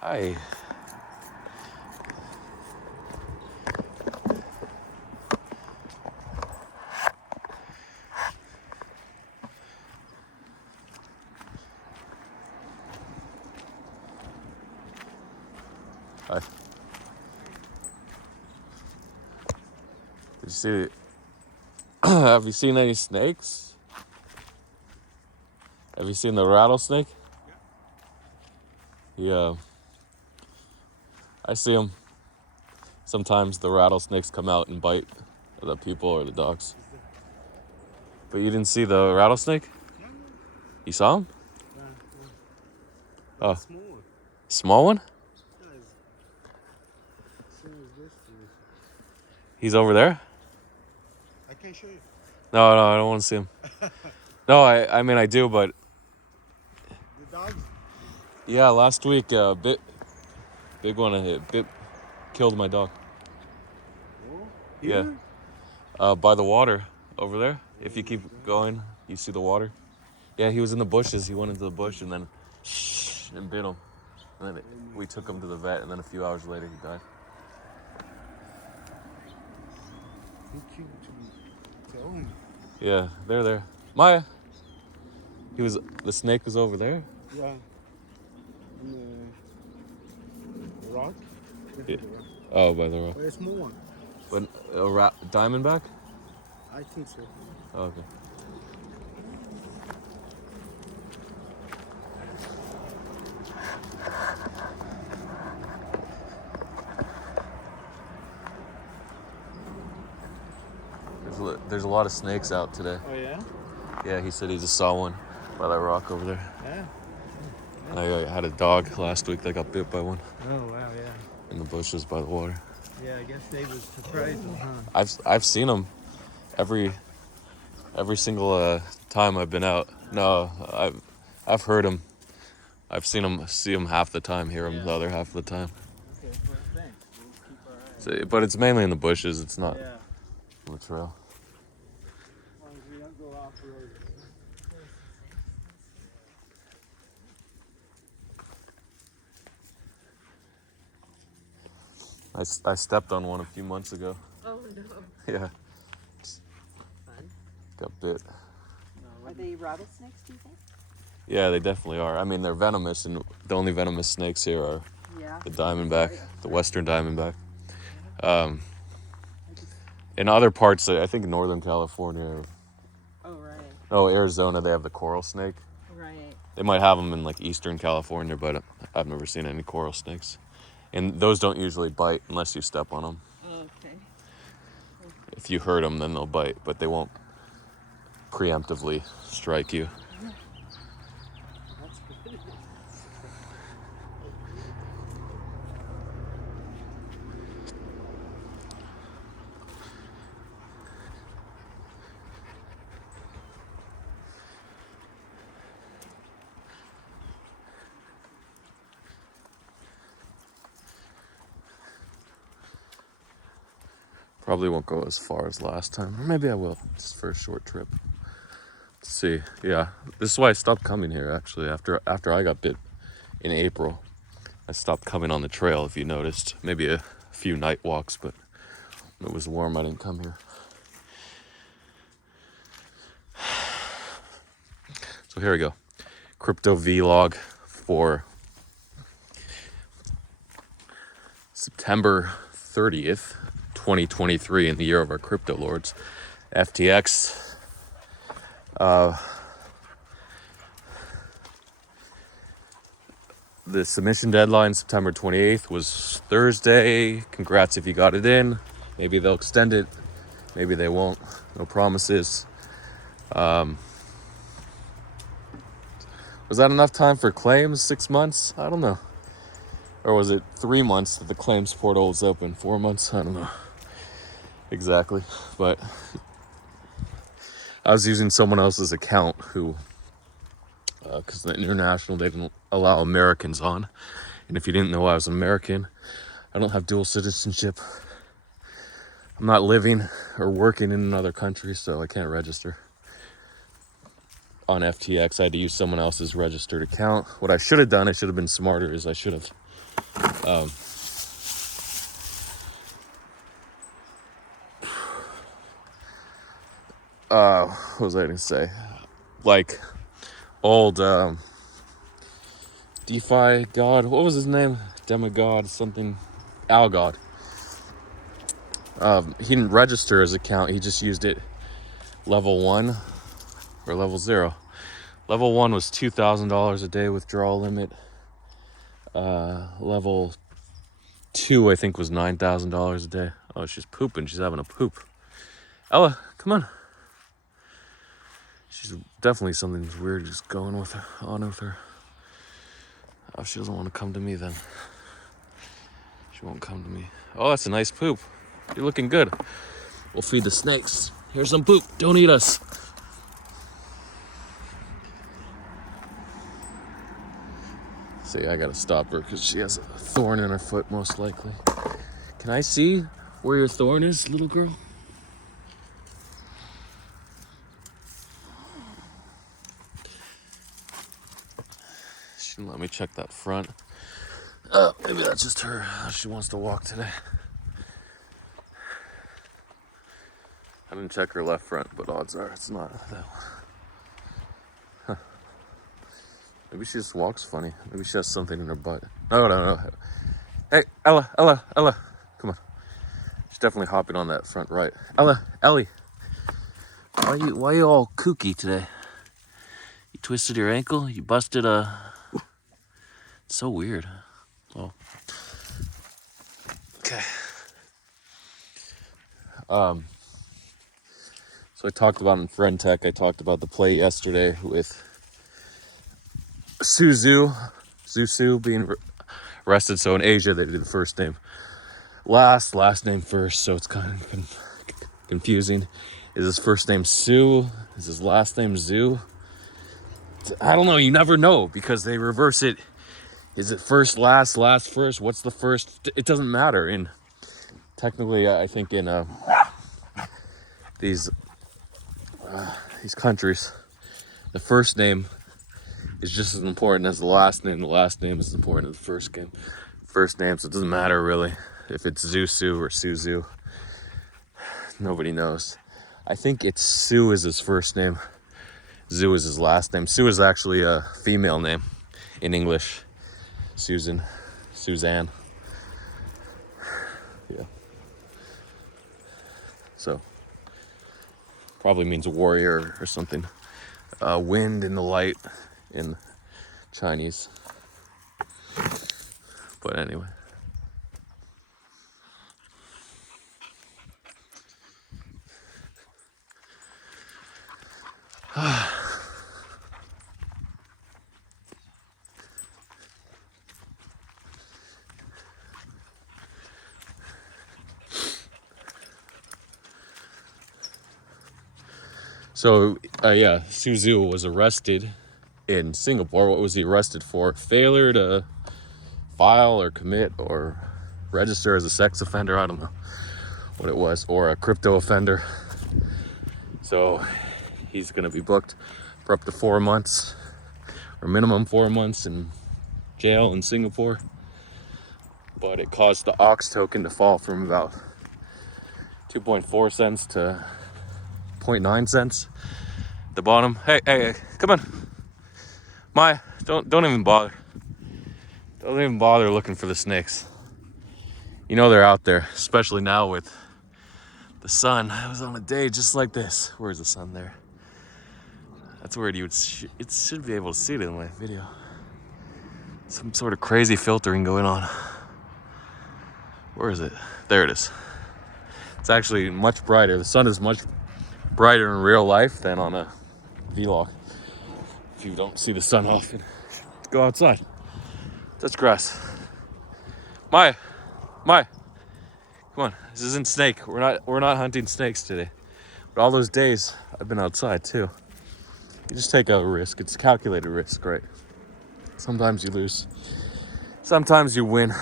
Hi. Hi. Did you see? Have you seen any snakes? Have you seen the rattlesnake? Yeah. I see them. Sometimes the rattlesnakes come out and bite the people or the dogs. But you didn't see the rattlesnake? You saw him? Oh, small one? He's over there? I can't show you. No, I don't want to see him. No, I mean I do, but The dogs? yeah, last week big one killed my dog. Oh, Yeah. By the water over there. If you keep going, you see the water. Yeah, he was in the bushes. He went into the bush and then and bit him. And then we took him to the vet, and then a few hours later he died. Yeah, they're there. Maya. The snake was over there. Yeah. The rock? Yeah. Oh, by the rock. But a small one. But diamondback? I think so. Oh, okay. There's a lot of snakes out today. Oh, yeah? Yeah, he said he just saw one by that rock over there. Yeah. I had a dog last week that got bit by one Oh, wow, yeah. in the bushes by the water. Yeah, I guess they was surprised, huh? I've seen them every single time I've been out. No, I've heard them. I've seen them, see them half the time, hear them the other half of the time. Okay, well, thanks. We'll keep our eyes. But it's mainly in the bushes. It's not Yeah. on the trail. As long as we don't go off road. I stepped on one a few months ago. Oh no. Yeah, Fun. got bit. Are they rattlesnakes, do you think? Yeah, they definitely are. I mean, they're venomous, and the only venomous snakes here are Yeah. the diamondback, the western diamondback. In other parts, I think Northern California, Oh, right. Arizona, they have the coral snake. Right. They might have them in like Eastern California, but I've never seen any coral snakes. And those don't usually bite unless you step on them. Oh, okay. If you hurt them, then they'll bite, but they won't preemptively strike you. That's good. Probably won't go as far as last time, or maybe I will, just for a short trip. Let's see. Yeah, this is why I stopped coming here. Actually, after I got bit in April, I stopped coming on the trail. If you noticed, maybe a few night walks, but when it was warm, I didn't come here. So here we go. Crypto vlog for September 30th, 2023, in the year of our crypto lords. FTX. The submission deadline, September 28th, was Thursday. Congrats if you got it in. Maybe they'll extend it. Maybe they won't. No promises. Was that enough time for claims? 6 months? I don't know. Or was it 3 months that the claims portal was open? 4 months? I don't know exactly. But I was using someone else's account who, because the international, they didn't allow Americans on. And if you didn't know I was American, I don't have dual citizenship. I'm not living or working in another country, so I can't register on FTX. I had to use someone else's registered account. What I should have done, I should have been smarter, is I should have What was I gonna say? Like old DeFi god. What was his name? Demigod something. Algod. He didn't register his account. He just used it level 1 or level 0. Level 1 was $2,000 a day withdrawal limit. Level 2, I think, was $9,000 a day. Oh, she's pooping. She's having a poop. Ella, come on. She's definitely something's weird just going on with her. Oh, she doesn't want to come to me then. She won't come to me. Oh, that's a nice poop. You're looking good. We'll feed the snakes. Here's some poop. Don't eat us. See, I gotta stop her because she has a thorn in her foot, most likely. Can I see where your thorn is, little girl? She didn't let me check that front. Oh, maybe that's just her. She wants to walk today. I didn't check her left front, but odds are it's not that one. Huh. Maybe she just walks funny. Maybe she has something in her butt. No. Hey, Ella. Come on. She's definitely hopping on that front right. Ellie. Why you all kooky today? You twisted your ankle? You busted a... It's so weird. Oh. Okay. So I talked about in Friend Tech, I talked about the play yesterday with Zuzu being arrested. So in Asia, they did the first name last name first. So it's kind of confusing. Is his first name Sue? Is his last name Zoo? I don't know. You never know because they reverse it. Is it first, last, first? What's the first? It doesn't matter. And technically, I think in these countries, the first name is just as important as the last name. The last name is as important as the first name. So it doesn't matter really if it's Zusu or Suzu. Nobody knows. I think it's Sue is his first name. Zoo is his last name. Sue is actually a female name in English. Suzanne. Yeah. So probably means warrior or something. Wind in the light in Chinese. But anyway. So, Suzu was arrested in Singapore. What was he arrested for? Failure to file or commit or register as a sex offender. I don't know what it was. Or a crypto offender. So, he's going to be booked for up to 4 months or minimum 4 months in jail in Singapore. But it caused the Ox token to fall from about 2.4 cents to 0.9 cents. The bottom. Hey, come on. Maya, don't even bother. Don't even bother looking for the snakes. You know they're out there, especially now with the sun. I was on a day just like this. Where's the sun there? That's weird. It should be able to see it in my video. Some sort of crazy filtering going on. Where is it? There it is. It's actually much brighter. The sun is much brighter in real life than on a vlog. If you don't see the sun often, go outside. Touch grass. Maya, come on. This isn't snake. We're not hunting snakes today. But all those days I've been outside too. You just take a risk. It's a calculated risk, right? Sometimes you lose. Sometimes you win.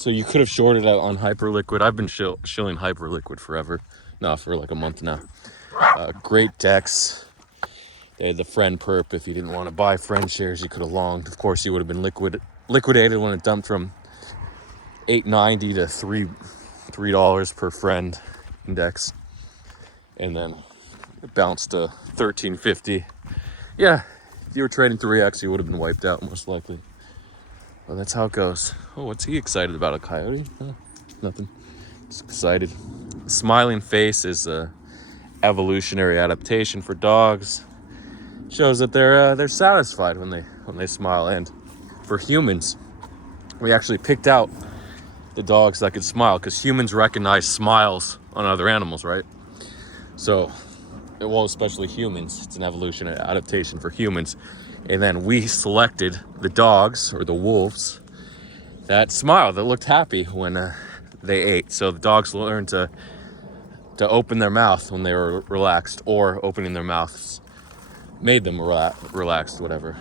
So you could have shorted out on Hyperliquid. I've been shilling Hyperliquid forever. No, for like a month now. Great decks. They had the friend perp. If you didn't want to buy friend shares, you could have longed. Of course, you would have been liquidated when it dumped from $8.90 to $3 per friend index, and then it bounced to $13.50. Yeah, if you were trading 3x, you would have been wiped out most likely. Well, that's how it goes. Oh, what's he excited about? A coyote? Huh, nothing. Just excited. Smiling face is a evolutionary adaptation for dogs. Shows that they're satisfied when they smile. And for humans, we actually picked out the dogs that could smile because humans recognize smiles on other animals, right? So, well, especially humans. It's an evolutionary adaptation for humans. And then we selected the dogs or the wolves that smiled, that looked happy when they ate. So the dogs learned to open their mouth when they were relaxed, or opening their mouths made them relaxed, whatever.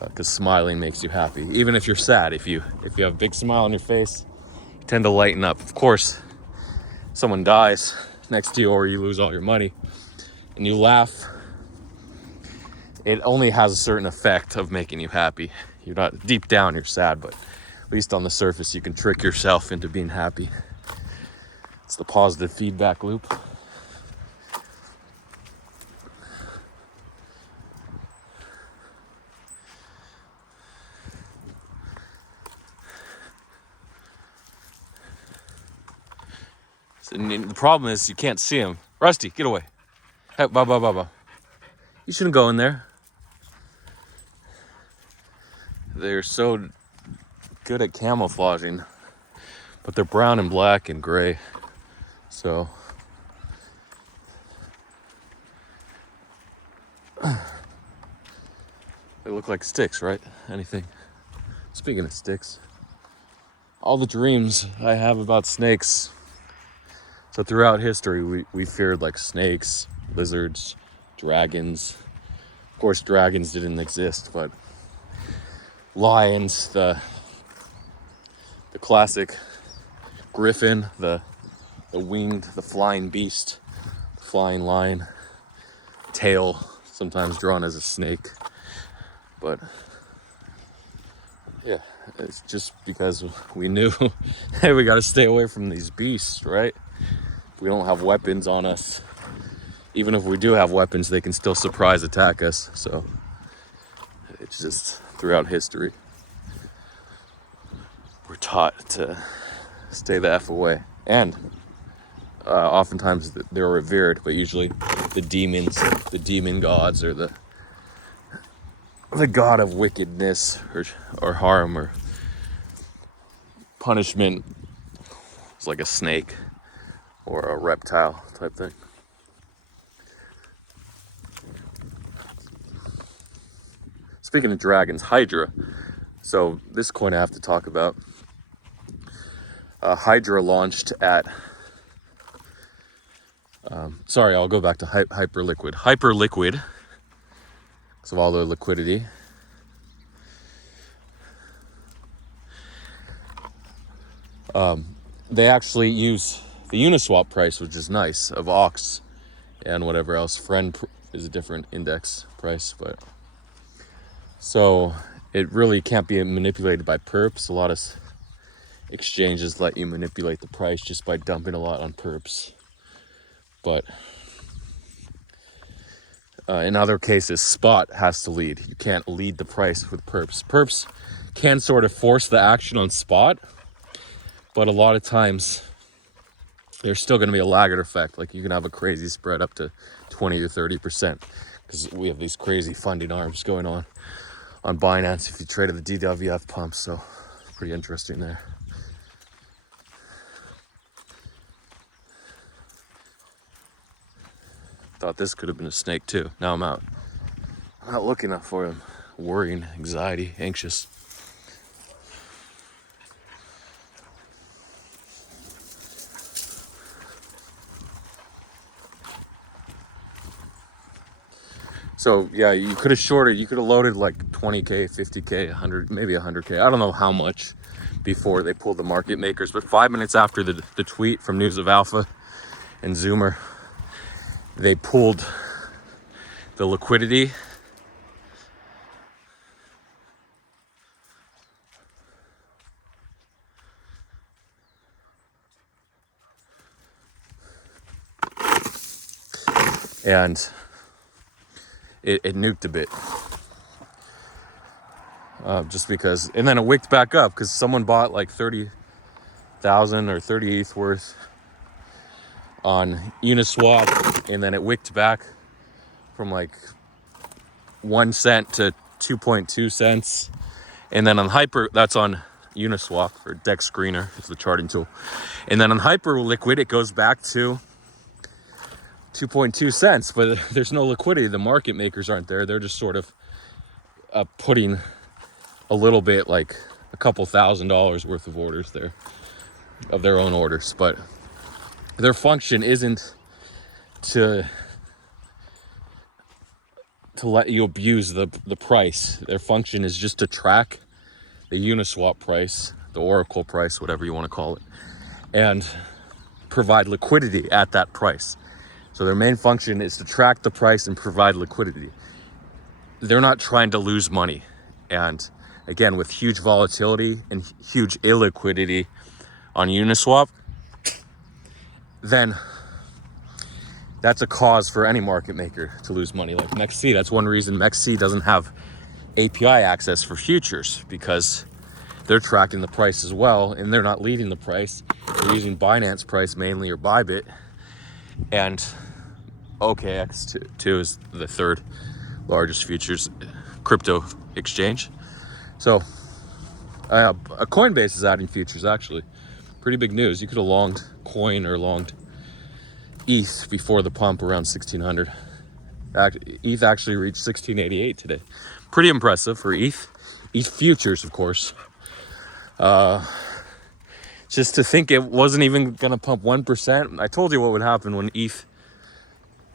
Because smiling makes you happy. Even if you're sad, if you have a big smile on your face, you tend to lighten up. Of course, someone dies next to you or you lose all your money and you laugh, it only has a certain effect of making you happy. You're not, deep down you're sad, but at least on the surface you can trick yourself into being happy. It's the positive feedback loop. And the problem is you can't see him. Rusty, get away. Hey, Baba. You shouldn't go in there. They're so good at camouflaging, but they're brown and black and gray. So they look like sticks, right? Anything. Speaking of sticks, all the dreams I have about snakes. So throughout history, we feared like snakes, lizards, dragons. Of course, dragons didn't exist, but lions, the classic griffin, the flying beast, flying lion, tail, sometimes drawn as a snake. But yeah, it's just because we knew, hey, we got to stay away from these beasts, right? We don't have weapons on us. Even if we do have weapons, they can still surprise attack us. So it's just throughout history, we're taught to stay the F away. And oftentimes they're revered, but usually the demons, the demon gods, or the god of wickedness or harm or punishment is like a snake or a reptile type thing. Speaking of dragons, Hydra. So this coin I have to talk about. Hydra launched at... sorry, I'll go back to Hyperliquid. Hyperliquid, because of all the liquidity. They actually use the Uniswap price, which is nice, of Ox and whatever else. Friend is a different index price, but so it really can't be manipulated by perps. A lot of exchanges let you manipulate the price just by dumping a lot on perps, but in other cases, spot has to lead. You can't lead the price with perps. Perps can sort of force the action on spot, but a lot of times there's still going to be a laggard effect. Like you can have a crazy spread up to 20 or 30% because we have these crazy funding arms going on Binance if you trade at the DWF pump. So pretty interesting there. Thought this could have been a snake too. Now I'm out looking up for him. Worrying, anxiety, anxious. So yeah, you could have loaded like 20K, 50K, 100, maybe 100K. I don't know how much, before they pulled the market makers. But 5 minutes after the tweet from News of Alpha and Zoomer, they pulled the liquidity. And it nuked a bit. Just because, and then it wicked back up because someone bought like 30,000 or 30 ETH worth on Uniswap, and then it wicked back from like 1 cent to 2.2 cents. And then on Hyper, that's on Uniswap or Dex Screener, it's the charting tool. And then on Hyper Liquid, it goes back to 2.2 cents, but there's no liquidity. The market makers aren't there. They're just sort of putting a little bit, like a couple $1,000s worth of orders there, of their own orders. But their function isn't to let you abuse the price. Their function is just to track the Uniswap price, the Oracle price, whatever you want to call it, and provide liquidity at that price. So their main function is to track the price and provide liquidity. They're not trying to lose money. And again, with huge volatility and huge illiquidity on Uniswap, then that's a cause for any market maker to lose money. Like MEXC, that's one reason MEXC doesn't have API access for futures, because they're tracking the price as well, and they're not leading the price. They're using Binance price mainly, or Bybit, and OKX2 is the third largest futures crypto exchange. So a Coinbase is adding futures, actually. Pretty big news. You could have longed coin or longed ETH before the pump around 1600. ETH actually reached 1688 today. Pretty impressive for ETH. ETH futures, of course. Just to think it wasn't even going to pump 1%. I told you what would happen when ETH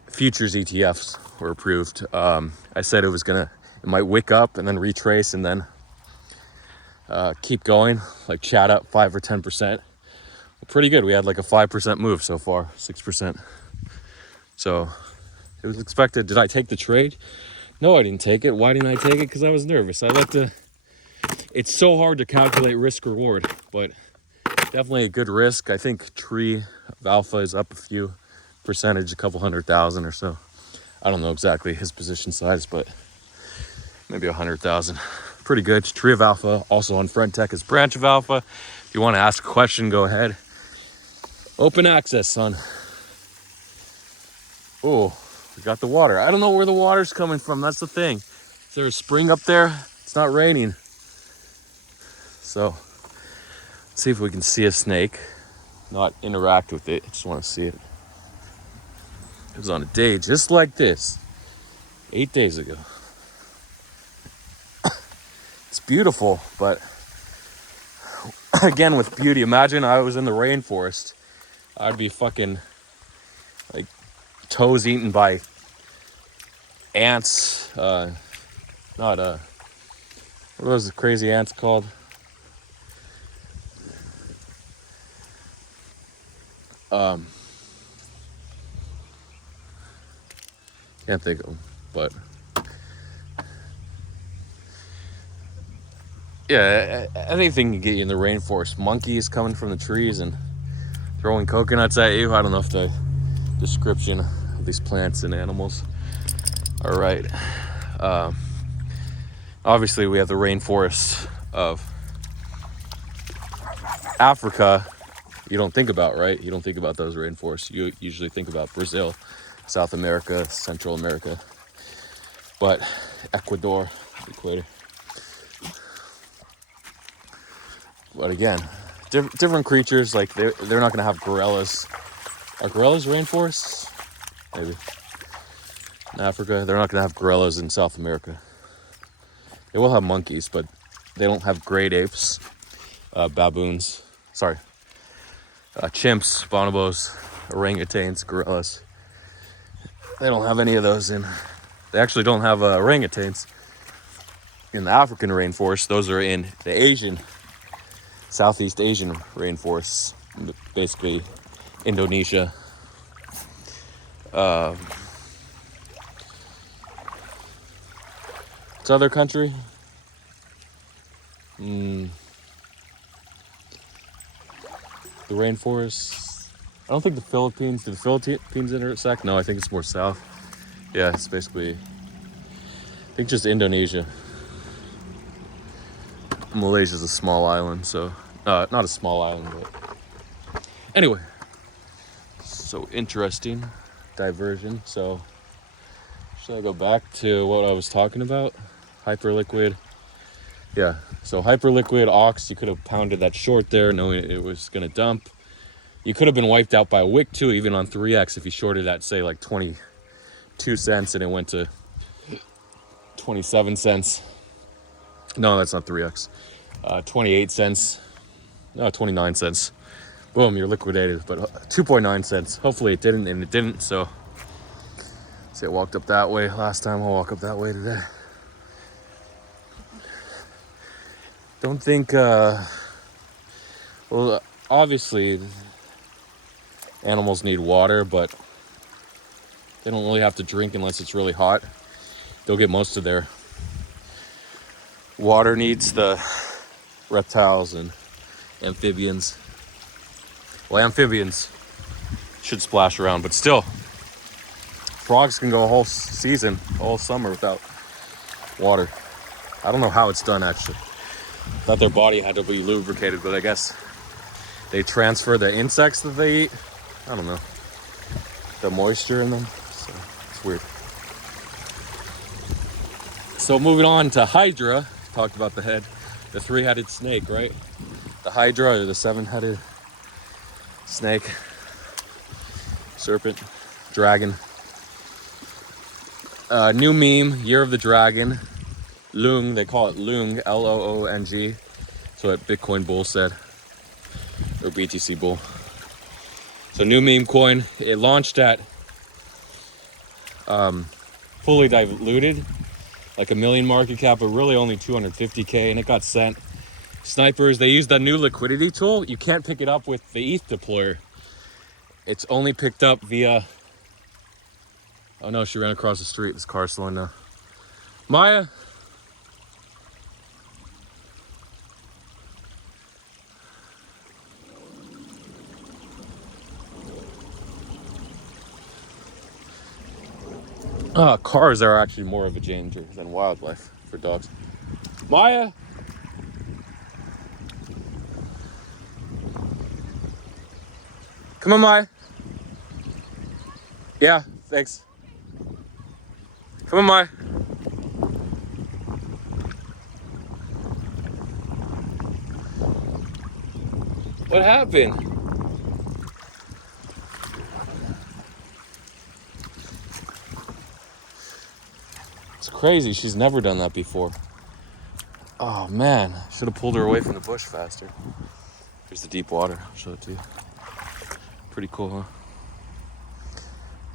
futures ETFs were approved. I said it might wick up and then retrace and then keep going, like chat up 5 or 10%. Pretty good. We had like a 5% move so far, 6%. So it was expected. Did I take the trade? No, I didn't take it. Why didn't I take it? Because I was nervous. It's so hard to calculate risk reward, but definitely a good risk. I think Tree of Alpha is up a few percentage, a couple 100,000 or so. I don't know exactly his position size, but maybe 100,000. Pretty good. Tree of Alpha, also on Front Tech, is Branch of Alpha. If you want to ask a question, go ahead. Open access, son. Oh, we got the water. I don't know where the water's coming from. That's the thing. Is there a spring up there? It's not raining. So, let's see if we can see a snake. Not interact with it. I just want to see it. It was on a day just like this 8 days ago. It's beautiful, but again, with beauty, imagine I was in the rainforest. I'd be fucking like toes eaten by ants. What are those crazy ants called? Can't think of them, but yeah, anything can get you in the rainforest. Monkeys coming from the trees and throwing coconuts at you. I don't know if the description of these plants and animals are right. Obviously, we have the rainforests of Africa. You don't think about, right? You don't think about those rainforests. You usually think about Brazil, South America, Central America, but Ecuador, equator. But again, different creatures. Like they're not gonna have gorillas. Are gorillas rainforests? Maybe. In Africa, they're not gonna have gorillas in South America. They will have monkeys, but they don't have great apes, baboons. Sorry, chimps, bonobos, orangutans, gorillas. They don't have any of those in. They actually don't have orangutans in the African rainforest. Those are in the Asian Southeast Asian rainforests, basically Indonesia. What's other country? The rainforests. I don't think the Philippines. Do the Philippines intersect? No, I think it's more south. Yeah, it's basically, I think just Indonesia. Malaysia's a small island, so not a small island, but anyway. So interesting diversion. So should I go back to what I was talking about? Hyperliquid. Yeah, so hyperliquid ox, you could have pounded that short there knowing it was gonna dump. You could have been wiped out by a wick too, even on 3X if you shorted at say like 22 cents and it went to 27 cents. No, that's not 3X. 28 cents. No, 29 cents. Boom, you're liquidated, but 2.9 cents. Hopefully it didn't, and it didn't, so. See, I walked up that way last time, I'll walk up that way today. Don't think, well, obviously, animals need water, but they don't really have to drink unless it's really hot. They'll get most of their water needs, the reptiles and amphibians. Well, amphibians should splash around, but still, frogs can go a whole season, a whole summer without water. I don't know how it's done, actually. Thought their body had to be lubricated, but I guess they transfer the insects that they eat. I don't know. The moisture in them. So it's weird. So moving on to Hydra. Talked about the head. The 3-headed snake, right? The Hydra, or the 7-headed snake. Serpent. Dragon. New meme, Year of the Dragon. Loong, they call it Loong, L-O-O-N-G. That's what Bitcoin Bull said, or BTC Bull. So new meme coin, it launched at fully diluted, like $1 million market cap, but really only 250K, and it got sent. Snipers, they used a new liquidity tool. You can't pick it up with the ETH deployer. It's only picked up via, oh no, she ran across the street. This car's slowing down. Maya. Cars are actually more of a danger than wildlife for dogs. Maya! Come on, Maya. Yeah, thanks. Come on, Maya. What happened? It's crazy, she's never done that before. Oh man, should have pulled her away from the bush faster. Here's the deep water, I'll show it to you. Pretty cool, huh?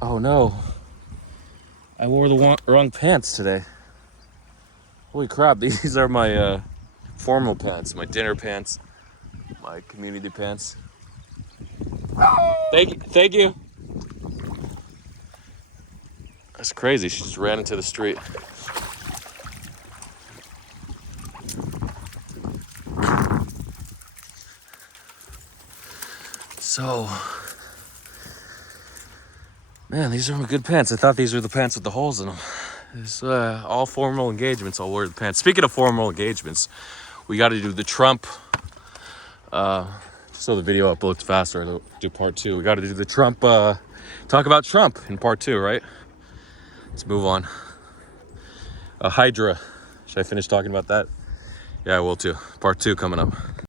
Oh no, I wore the wrong pants today. Holy crap, these are my formal pants, my dinner pants, my community pants. Thank you. That's crazy, she just ran into the street. So, man, these are good pants. I thought these were the pants with the holes in them. It's all formal engagements, I'll wear the pants. Speaking of formal engagements, we got to do the Trump, so the video uploads faster, I'll do part 2. We got to do the Trump, talk about Trump in part 2, right? Let's move on. Hydra. Should I finish talking about that? Yeah, I will too. Part 2 coming up.